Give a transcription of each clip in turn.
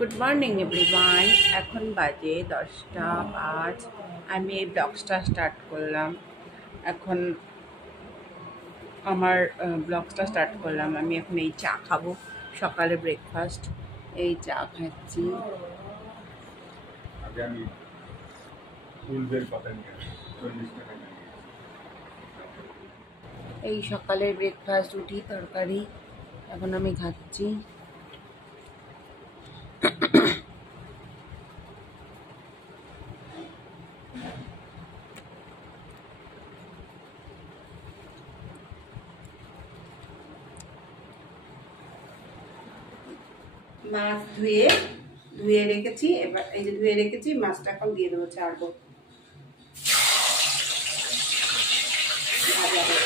Good morning everyone. এখন বাজে 10টা 5। আমি এই ব্লগসটা স্টার্ট করলাম। এখন আমি এখন এই চা খাবো, সকালে ব্রেকফাস্ট। এই চা খাচ্ছি। এই সকালের ব্রেকফাস্ট, রুটি তরকারি এখন আমি খাচ্ছি। মাছ ধুয়ে রেখেছি। এবার এই যে ধুয়ে রেখেছি, মাছটা এখন দিয়ে দেবো, ছাড়বো, ভাজা হবে।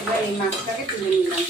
এবার এই মাছটাকে তুলে নিলাম।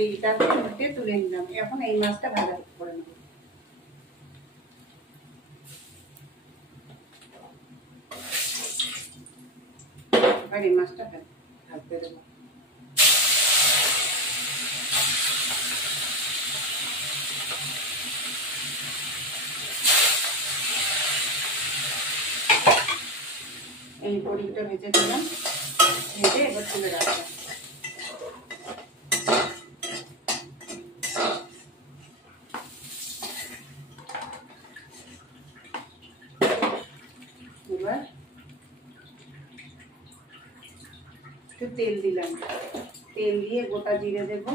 এইটাকে উল্টে তুলে নিলাম। এখন এই মাছটা ভাজা করে নেব। এবার এই মাছটা ভাজতে দেবো। এই বড়িটা ভেজে দিলাম, ভেজে এবার তুলে রাখলাম। এবার একটু তেল দিলাম, তেল দিয়ে গোটা জিরে দেব,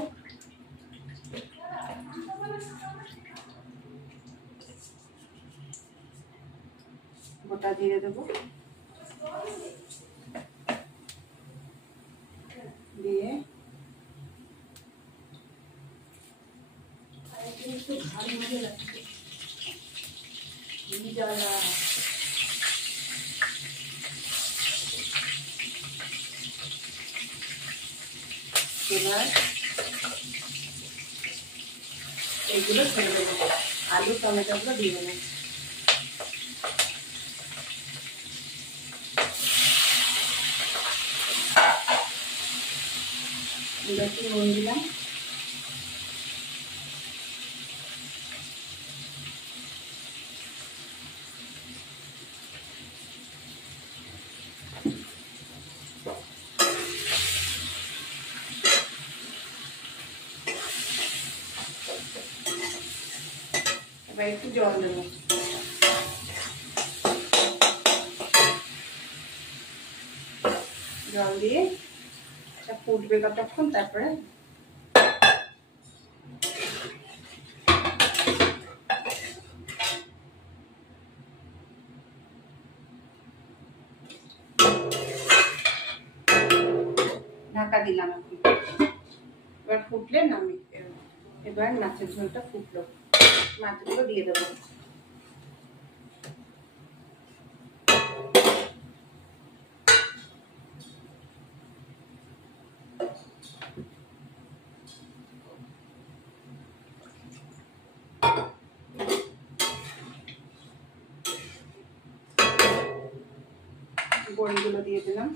গোটা জিরে দেব, দিয়ে এবার এইগুলো ছেড়ে দেবো, আলু টমেটোগুলো দিয়ে দেবো। একটু নুন দিলাম, এবার একটু জল দেবো। জল দিয়ে এটা ফুটবে কতক্ষণ, তারপরে ঢাকা দিলাম। এবার ফুটলে নামি, এবার মাছের ঝোলটা ফুটলো, মাছগুলো দিয়ে দেবো। বড়িগুলো দিয়ে দিলাম,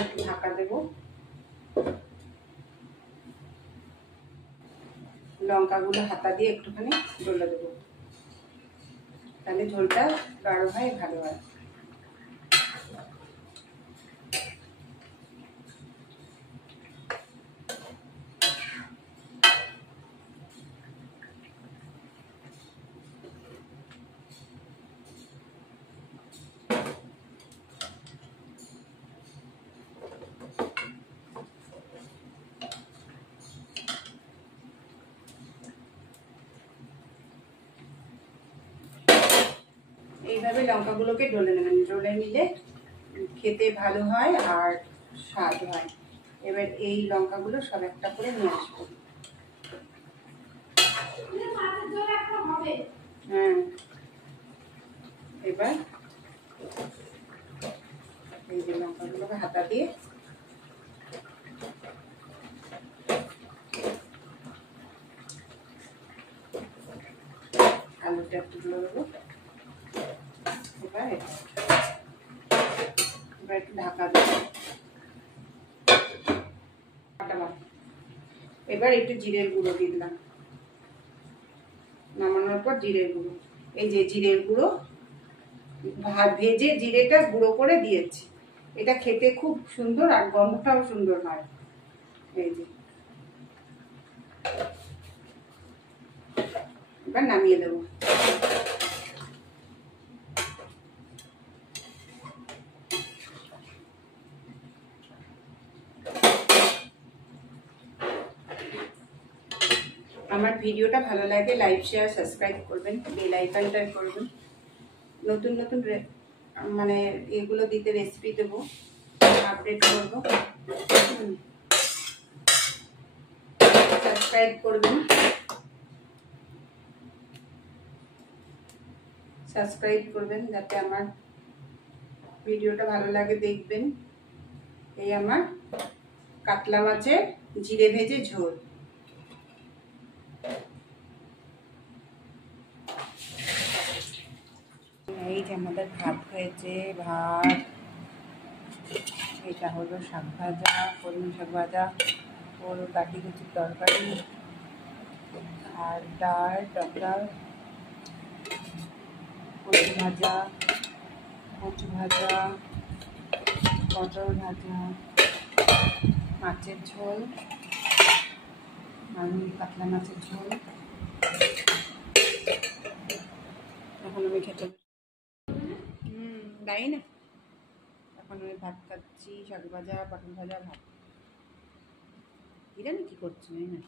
একটু ঢাকা দেবো। লঙ্কাগুলো হাতা দিয়ে একটুখানি ডলে দেবো, তাহলে ঝোলটা গাঢ় হয়, ভালো হয়। এইভাবে লঙ্কাগুলোকে ডলে নেবেন, ডলে নিলে খেতে ভালো হয় আর স্বাদ হয়। এবার এই লঙ্কাগুলো সব একটা করে নিয়ে আসবো। হ্যাঁ, এবার এই যে লঙ্কাগুলোকে হাতা দিয়ে আলুটা একটু তুলে দেবো। এবার একটু ঢাকা দেবো। এবার একটু জিরের গুঁড়ো দিলাম, নামানোর পর জিরের গুঁড়ো, এই যে জিরের গুঁড়ো ভেজে জিরেটা গুঁড়ো করে দিয়েছি। এটা খেতে খুব সুন্দর আর গন্ধটাও সুন্দর হয়। এই যে এবার নামিয়ে দেবো। আমার ভিডিওটা ভালো লাগে লাইক শেয়ার সাবস্ক্রাইব করবেন, বেল আইকনটা করবেন। নতুন নতুন মানে এগুলো দিতে রেসিপি দেবো, আপডেট করবো। সাবস্ক্রাইব করবেন, সাবস্ক্রাইব করবেন যাতে আমার ভিডিওটা ভালো লাগে, দেখবেন। এই আমার কাতলা মাছের জিরে ভেজে ঝোল। এই যে আমাদের ভাত হয়েছে, ভাত, এটা হলো শাক ভাজা, কলমি শাক ভাজা, ওর কাটি কুচির তরকারি, আর ডাল, টক ডাল, কচু ভাজা, পটল ভাজা, মাছের ঝোল, কাতলা মাছের ঝোল। এখন আমি খেতে তাই না, এখন আমি ভাত খাচ্ছি, শাক ভাজা, পটল ভাজা, ভাত। এরা কি করছি না।